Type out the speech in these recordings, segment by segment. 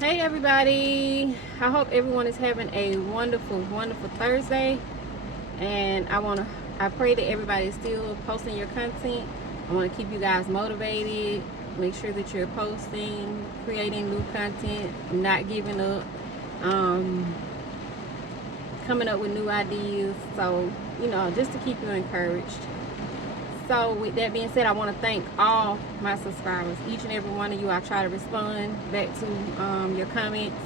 Hey everybody, I hope everyone is having a wonderful Thursday, and I pray that everybody is still posting your content. I want to keep you guys motivated. Make sure that you're posting, creating new content, not giving up, um, coming up with new ideas. So, just to keep you encouraged. So with that being said, I want to thank all my subscribers, each and every one of you. I try to respond back to your comments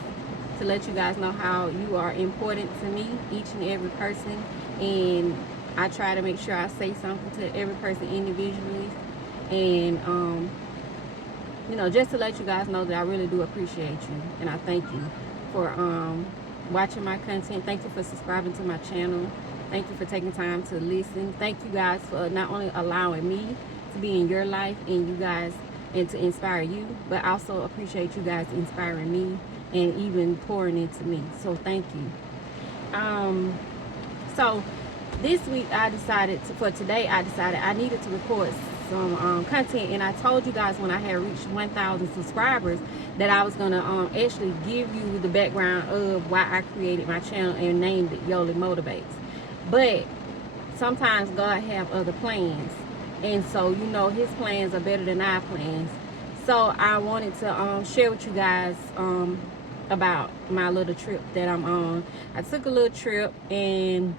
to let you guys know how you are important to me, each and every person. And I try to make sure I say something to every person individually. And, just to let you guys know that I really do appreciate you. And I thank you for watching my content. Thank you for subscribing to my channel. Thank you for taking time to listen. Thank you guys for not only allowing me to be in your life and to inspire you, but also appreciate you guys inspiring me and even pouring into me. So thank you. So this week for today I decided I needed to record some content, and I told you guys when I had reached 1,000 subscribers that I was gonna actually give you the background of why I created my channel and named it Yoli Motivates. But sometimes God have other plans, and so his plans are better than our plans. So I wanted to share with you guys about my little trip that I'm on. I took a little trip and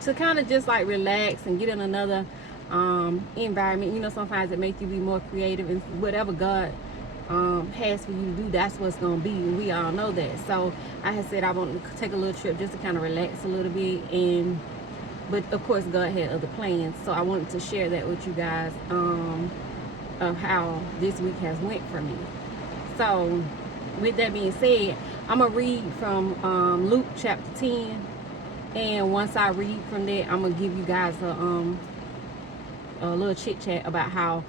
to kind of just like relax and get in another environment. Sometimes it makes you be more creative, and whatever God has for you to do, that's what's gonna be, and we all know that. So I had said I wanted to take a little trip just to kind of relax a little bit, but of course God had other plans. So I wanted to share that with you guys of how this week has went for me. So with that being said, I'm gonna read from Luke chapter 10, and once I read from there, I'm gonna give you guys a little chit chat about how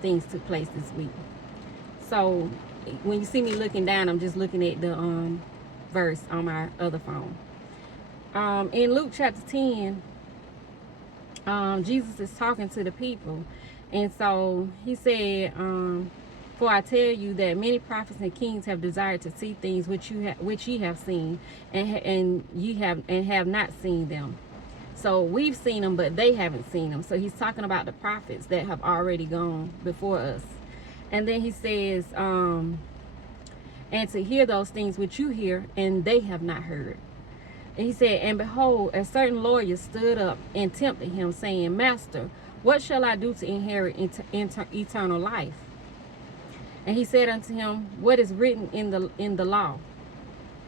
things took place this week. So when you see me looking down, I'm just looking at the verse on my other phone. In Luke chapter 10, Jesus is talking to the people. And so he said, for I tell you that many prophets and kings have desired to see things which ye have seen, and ye have not seen them. So we've seen them, but they haven't seen them. So he's talking about the prophets that have already gone before us. And then he says, and to hear those things which you hear, and they have not heard. And he said, and behold, a certain lawyer stood up and tempted him, saying, Master, what shall I do to inherit eternal life? And he said unto him, what is written in the law?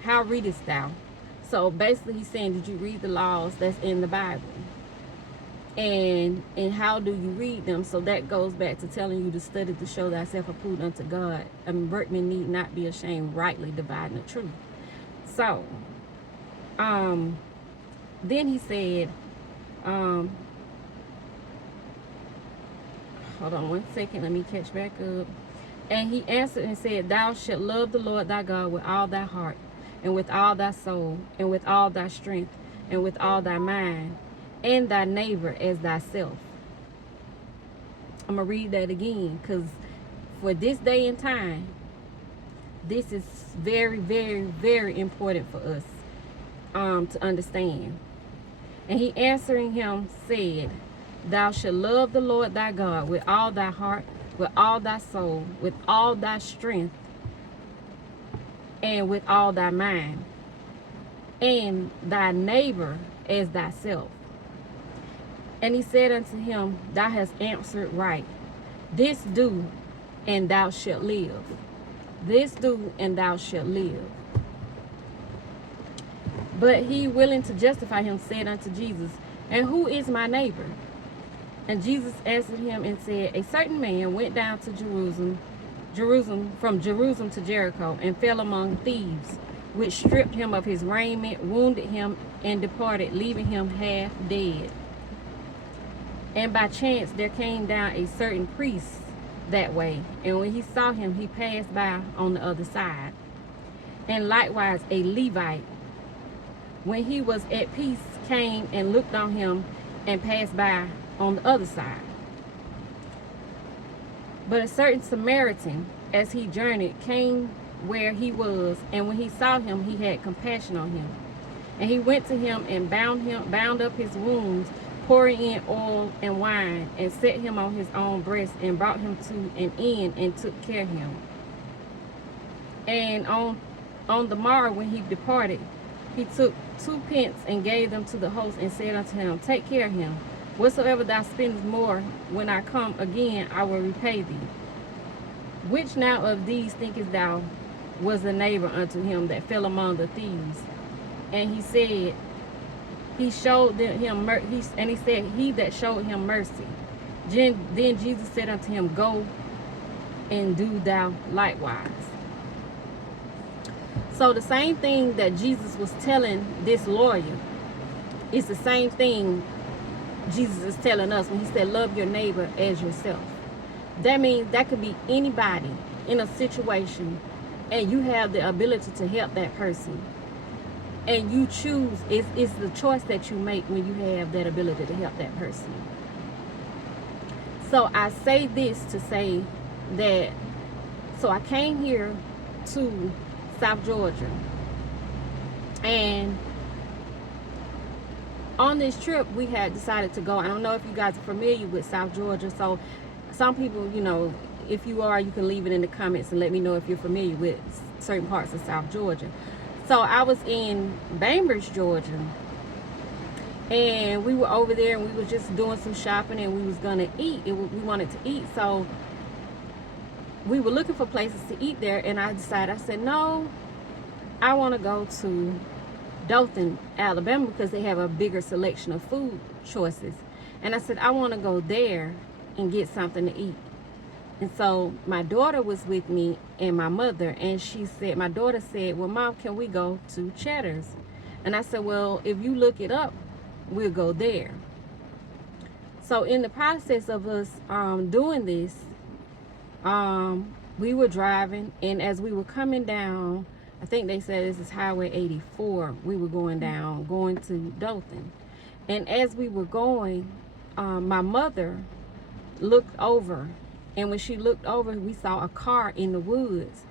How readest thou? So basically he's saying, did you read the laws that's in the Bible? And how do you read them? So that goes back to telling you to study to show thyself approved unto God. Workmen need not be ashamed, rightly dividing the truth. So, then he said, hold on one second, let me catch back up. And he answered and said, thou shalt love the Lord thy God with all thy heart, and with all thy soul, and with all thy strength, and with all thy mind, and thy neighbor as thyself. I'm going to read that again, because for this day and time, this is very, very, very important for us to understand. And he answering him said, thou shalt love the Lord thy God with all thy heart, with all thy soul, with all thy strength, and with all thy mind, and thy neighbor as thyself. And he said unto him, thou hast answered right. This do, and thou shalt live. This do, and thou shalt live. But he, willing to justify him, said unto Jesus, and who is my neighbor? And Jesus answered him and said, a certain man went down to from Jerusalem to Jericho, and fell among thieves, which stripped him of his raiment, wounded him, and departed, leaving him half dead. And by chance there came down a certain priest that way, and when he saw him, he passed by on the other side. And likewise a Levite, when he was at peace, came and looked on him, and passed by on the other side. But a certain Samaritan, as he journeyed, came where he was, and when he saw him, he had compassion on him. And he went to him and bound up his wounds, pouring in oil and wine, and set him on his own breast, and brought him to an inn, and took care of him. And on the morrow when he departed, he took 2 pence and gave them to the host, and said unto him, Take care of him. Whatsoever thou spendest more, when I come again, I will repay thee. Which now of these thinkest thou was a neighbor unto him that fell among the thieves? And he said, he said, he that showed him mercy. Then Jesus said unto him, Go and do thou likewise. So the same thing that Jesus was telling this lawyer is the same thing Jesus is telling us when he said, love your neighbor as yourself. That means that could be anybody in a situation, and you have the ability to help that person. And you choose, it's the choice that you make when you have that ability to help that person. So I say this to say that, so I came here to South Georgia, and on this trip we had decided to go. I don't know if you guys are familiar with South Georgia, so some people, you know, if you are, you can leave it in the comments and let me know if you're familiar with certain parts of South Georgia. So I was in Bainbridge, Georgia, and we were over there, and we were just doing some shopping, and we was gonna eat. We wanted to eat, so we were looking for places to eat there, and I said, no, I want to go to Dothan, Alabama, because they have a bigger selection of food choices. And I said, I want to go there and get something to eat. And so my daughter was with me and my mother, and my daughter said, well, Mom, can we go to Cheddar's? And I said, well, if you look it up, we'll go there. So in the process of us doing this, we were driving, and as we were coming down, I think they said this is Highway 84, we were going to Dothan. And as we were going, my mother looked over, and when she looked over, we saw a car in the woods,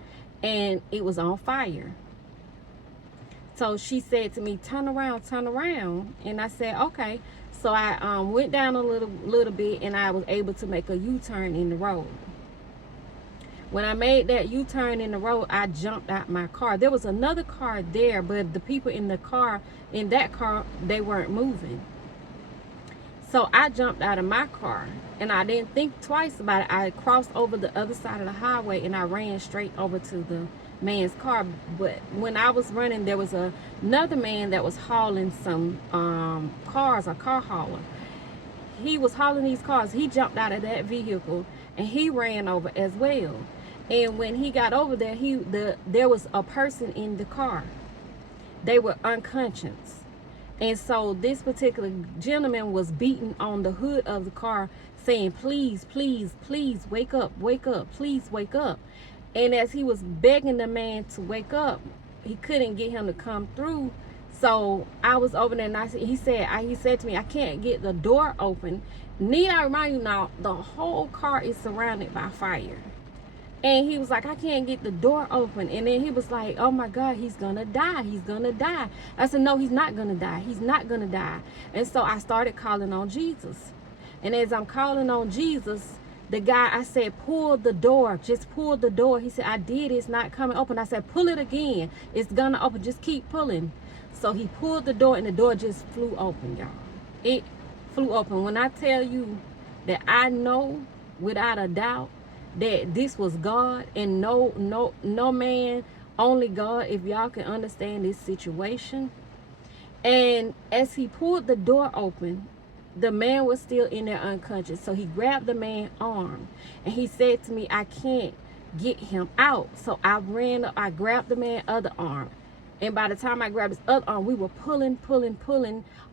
and it was on fire. So she said to me, turn around, and I said, okay. So I went down a little bit, and I was able to make a U-turn in the road. When I made that U-turn in the road, I jumped out my car. There was another car there, but the people in that car, they weren't moving. So I jumped out of my car, and I didn't think twice about it. I crossed over the other side of the highway, and I ran straight over to the man's car. But when I was running, there was another man that was hauling some cars, a car hauler. He was hauling these cars. He jumped out of that vehicle, and he ran over as well. And when he got over there, there was a person in the car. They were unconscious. And so this particular gentleman was beating on the hood of the car, saying, please, please, please, wake up, please wake up. And as he was begging the man to wake up, he couldn't get him to come through. So I was over there, and he said to me, I can't get the door open. Need I remind you now, the whole car is surrounded by fire. And he was like, I can't get the door open. And then he was like, oh my God, he's gonna die. He's gonna die. I said, no, he's not gonna die. He's not gonna die. And so I started calling on Jesus. And as I'm calling on Jesus, the guy, I said, pull the door. Just pull the door. He said, I did. It's not coming open. I said, pull it again. It's gonna open. Just keep pulling. So he pulled the door, and the door just flew open, y'all. It flew open. When I tell you that I know without a doubt that this was God, and no man, only God, if y'all can understand this situation. And as he pulled the door open, the man was still in there unconscious. So he grabbed the man's arm, and he said to me, I can't get him out. So I ran up, I grabbed the man's other arm. And by the time I grabbed his other arm, we were pulling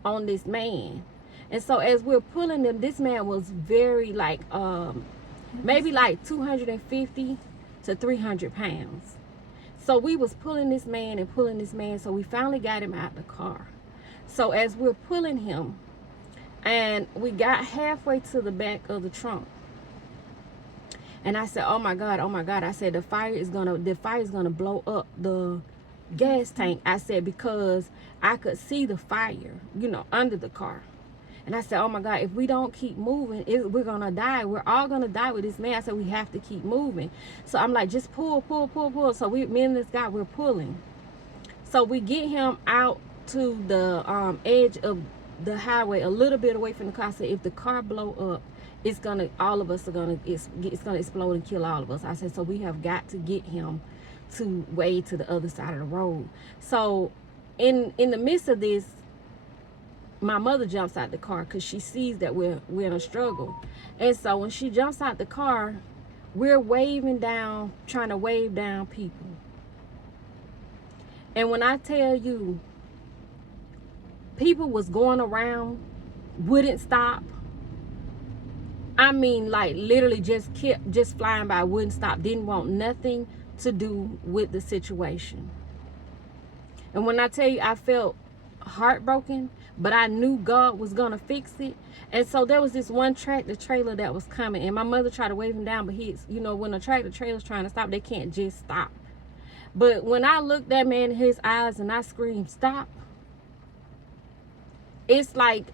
on this man. And so as we're pulling him, this man was very maybe 250 to 300 pounds. So we was pulling this man. So we finally got him out the car. So as we're pulling him, and we got halfway to the back of the trunk, And I said, oh my God, oh my God. I said, the fire is gonna blow up the gas tank. I said, because I could see the fire, under the car. And I said, oh my God, if we don't keep moving, we're gonna die. We're all gonna die with this man. I said, we have to keep moving. So I'm like, just pull, pull, pull, pull. So me and this guy, we're pulling. So we get him out to the edge of the highway, a little bit away from the car. I said, if the car blow up, all of us are gonna, it's gonna explode and kill all of us. I said, so we have got to get him way to the other side of the road. So in the midst of this, my mother jumps out the car because she sees that we're in a struggle. And so when she jumps out the car, we're waving down, trying to wave down people. And when I tell you, people was going around, wouldn't stop. I mean, like literally just flying by, wouldn't stop, didn't want nothing to do with the situation. And when I tell you, I felt heartbroken, but I knew God was gonna fix it. And so there was this one tractor trailer that was coming, and my mother tried to wave him down, but when a tractor trailer's trying to stop, they can't just stop. But when I looked that man in his eyes and I screamed, stop, it's like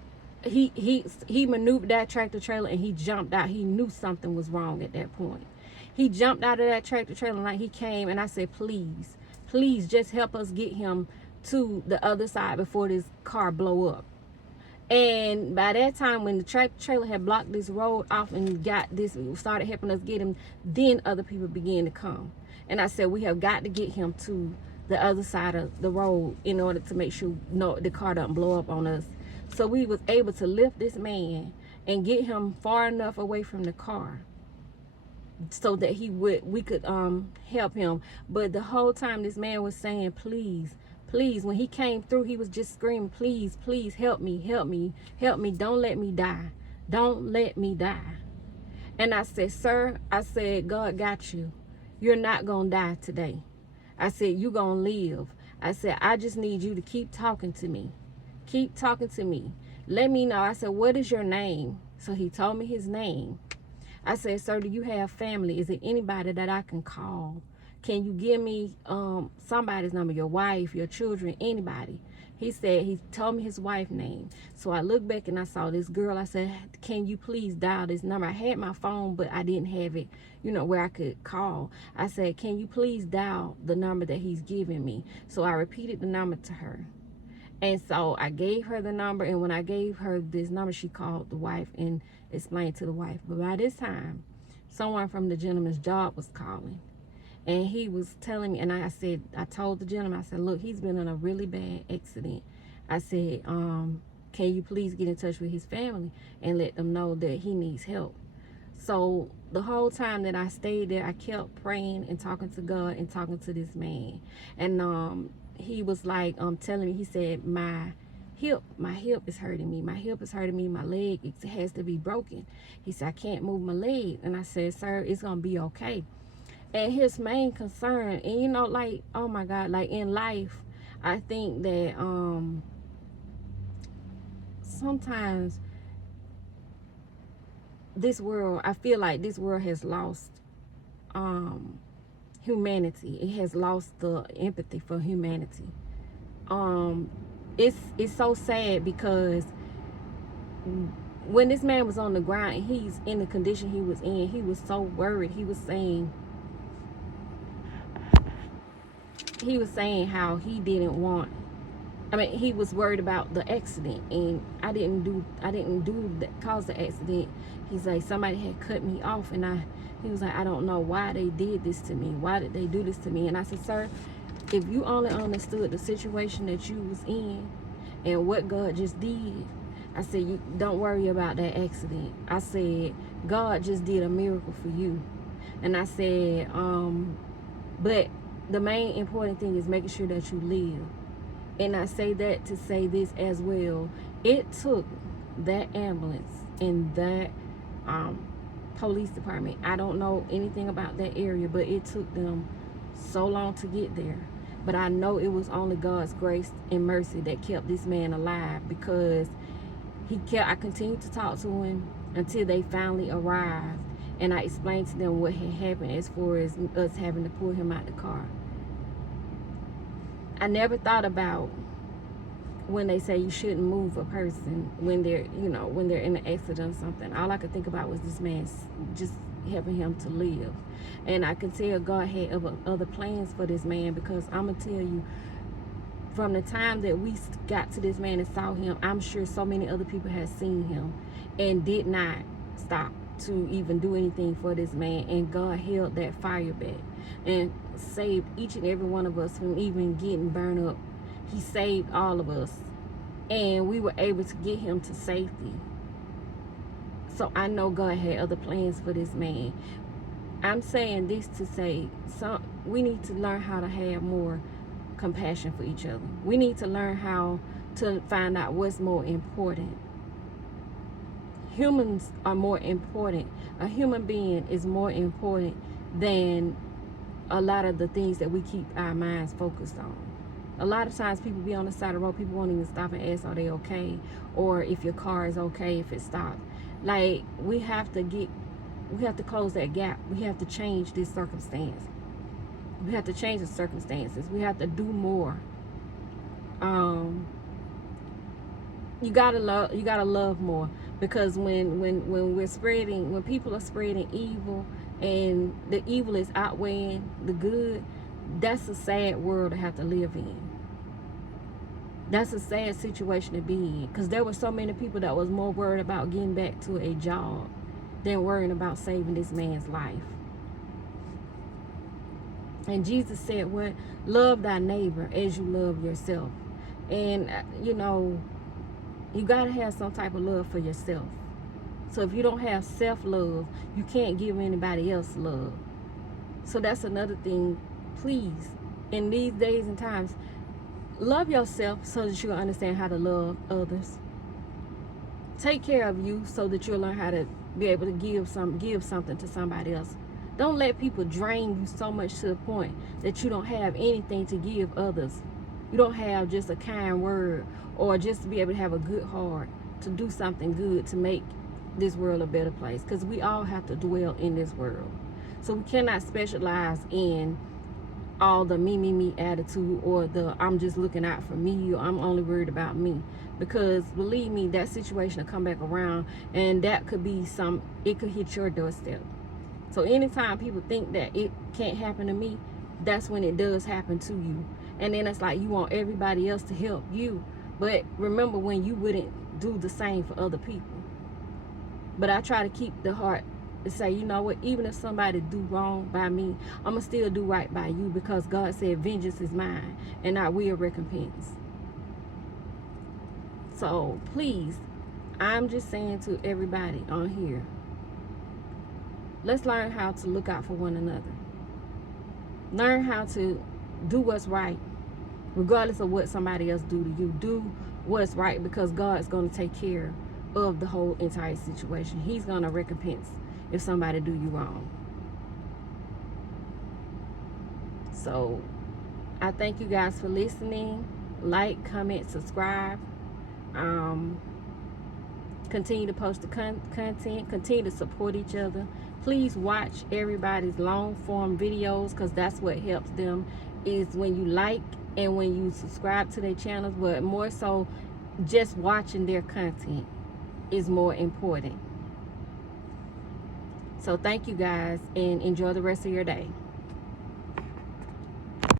he maneuvered that tractor trailer and he jumped out. He knew something was wrong at that point. He jumped out of that tractor trailer, like he came, and I said, please, please just help us get him to the other side before this car blow up. And by that time, when the tractor trailer had blocked this road off and started helping us get him, then other people began to come. And I said, we have got to get him to the other side of the road in order to make sure the car doesn't blow up on us. So we was able to lift this man and get him far enough away from the car so that we could help him. But the whole time this man was saying, please, please. When he came through, he was just screaming, please, please, help me, help me, help me. Don't let me die. Don't let me die. And I said, sir, I said, God got you. You're not going to die today. I said, you're going to live. I said, I just need you to keep talking to me. Keep talking to me. Let me know. I said, what is your name? So he told me his name. I said, sir, do you have family? Is there anybody that I can call? Can you give me somebody's number, your wife, your children, anybody? He told me his wife's name. So I looked back and I saw this girl. I said, can you please dial this number? I had my phone, but I didn't have it, where I could call. I said, can you please dial the number that he's giving me? So I repeated the number to her. And so I gave her the number, and when I gave her this number, she called the wife and explained to the wife. But by this time, someone from the gentleman's job was calling. And he was telling me, and I told the gentleman, I said, look, he's been in a really bad accident. I said, can you please get in touch with his family and let them know that he needs help? So the whole time that I stayed there, I kept praying and talking to God and talking to this man. And he was like telling me, he said, my hip is hurting me. My hip is hurting me. My leg, it has to be broken. He said, I can't move my leg. And I said, sir, it's going to be okay. And his main concern, and like, oh my God, like in life, I think that sometimes I feel like this world has lost humanity. It has lost the empathy for humanity. It's so sad because when this man was on the ground and he's in the condition he was in, he was so worried. He was saying how he didn't want, he was worried about the accident, and I didn't cause the accident. He's like, somebody had cut me off, and he was like, I don't know why they did this to me. Why did they do this to me? And I said, sir, if you only understood the situation that you was in and what God just did, I said, you don't worry about that accident. I said, God just did a miracle for you. And I said, but the main important thing is making sure that you live. And I say that to say this as well. It took that ambulance and that police department. I don't know anything about that area, but it took them so long to get there. But I know it was only God's grace and mercy that kept this man alive, because I continued to talk to him until they finally arrived. and I explained to them what had happened as far as us having to pull him out the car. I never thought about when they say you shouldn't move a person when they're, you know, when they're in an accident or something. All I could think about was this man, just helping him to live. And I could tell God had other plans for this man, because I'm going to tell you, from the time that we got to this man and saw him, I'm sure so many other people had seen him and did not stop to even do anything for this man. And God held that fire back and saved each and every one of us from even getting burned up. He saved all of us, and we were able to get him to safety. So I know God had other plans for this man. I'm saying this to say, we need to learn how to have more compassion for each other. We need to learn how to find out what's more important. Humans are more important. A human being is more important than a lot of the things that we keep our minds focused on. A lot of times people be on the side of the road, people won't even stop and ask, are they okay? Or if your car is okay, if it stopped. Like, we have to close that gap. We have to change this circumstance. We have to change the circumstances. We have to do more. You gotta love more, because when people are spreading evil and the evil is outweighing the good, that's a sad world to have to live in. That's a sad situation to be in, because there were so many people that was more worried about getting back to a job than worrying about saving this man's life. And Jesus said, what? Love thy neighbor as you love yourself. And, you know, you got to have some type of love for yourself. So if you don't have self-love, you can't give anybody else love. So that's another thing. Please, in these days and times, love yourself so that you'll understand how to love others. Take care of you so that you'll learn how to be able to give something to somebody else. Don't let people drain you so much to the point that you don't have anything to give others. You don't have just a kind word, or just to be able to have a good heart to do something good to make this world a better place, because we all have to dwell in this world. So we cannot specialize in all the me attitude, or the I'm just looking out for me, or I'm only worried about me. Because believe me, that situation will come back around, and that could be it could hit your doorstep. So anytime people think that it can't happen to me, that's when it does happen to you. And then it's like you want everybody else to help you. But remember when you wouldn't do the same for other people. But I try to keep the heart to say, you know what, even if somebody do wrong by me, I'm going to still do right by you, because God said vengeance is mine and I will recompense. So please, I'm just saying to everybody on here, let's learn how to look out for one another. Learn how to do what's right, regardless of what somebody else do to you. Do what's right, because God's going to take care of the whole entire situation. He's going to recompense if somebody do you wrong. So I thank you guys for listening. Like, comment, subscribe. Continue to post the content. Continue to support each other. Please watch everybody's long form videos, because that's what helps them, is when you like and when you subscribe to their channels. But more so, just watching their content is more important. So thank you guys, and enjoy the rest of your day.